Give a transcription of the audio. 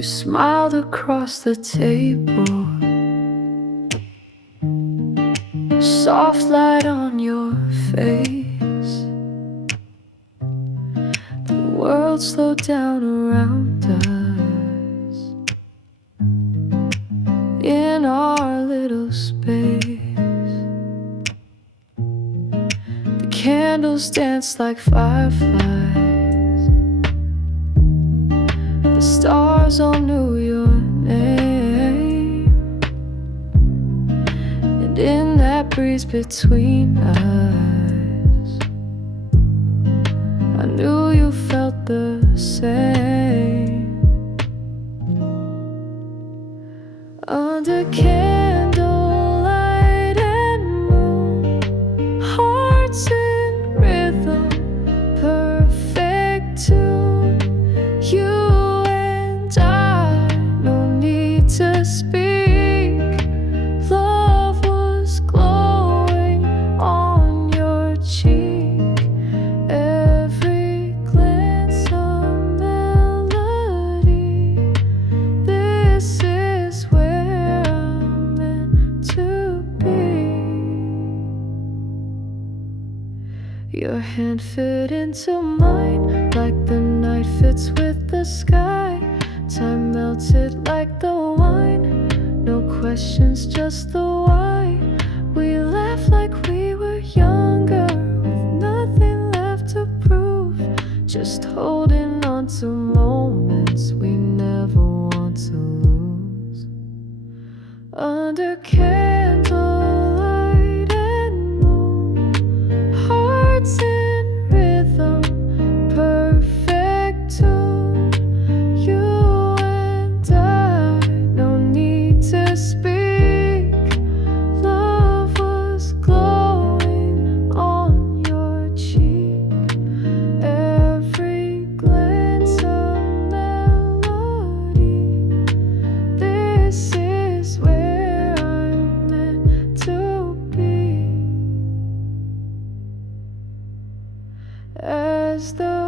You smiled across the table, soft light on your face. The world slowed down around us in our little space. The candles danced like fireflies. The stars all knew your name, and in that breeze between us, I knew you felt the same. Under candlelight and moon, hearts in rhythm, perfect tune. You and I, no need to speak. Love was glowing on your cheek. Every glance a melody. This is where I'm meant to be. Your hand fit into mine like the night fits with the sky. Time melted like the wine. No questions, just the why. We laughed like we were younger, with nothing left to prove. Just holding on to moments we never want to lose. Under candlelight and moon, hearts in rhythm, perfect tune. You and I, no need to speak. Love was glowing on your cheek. Every glance a melody. This is where I'm meant to be. As the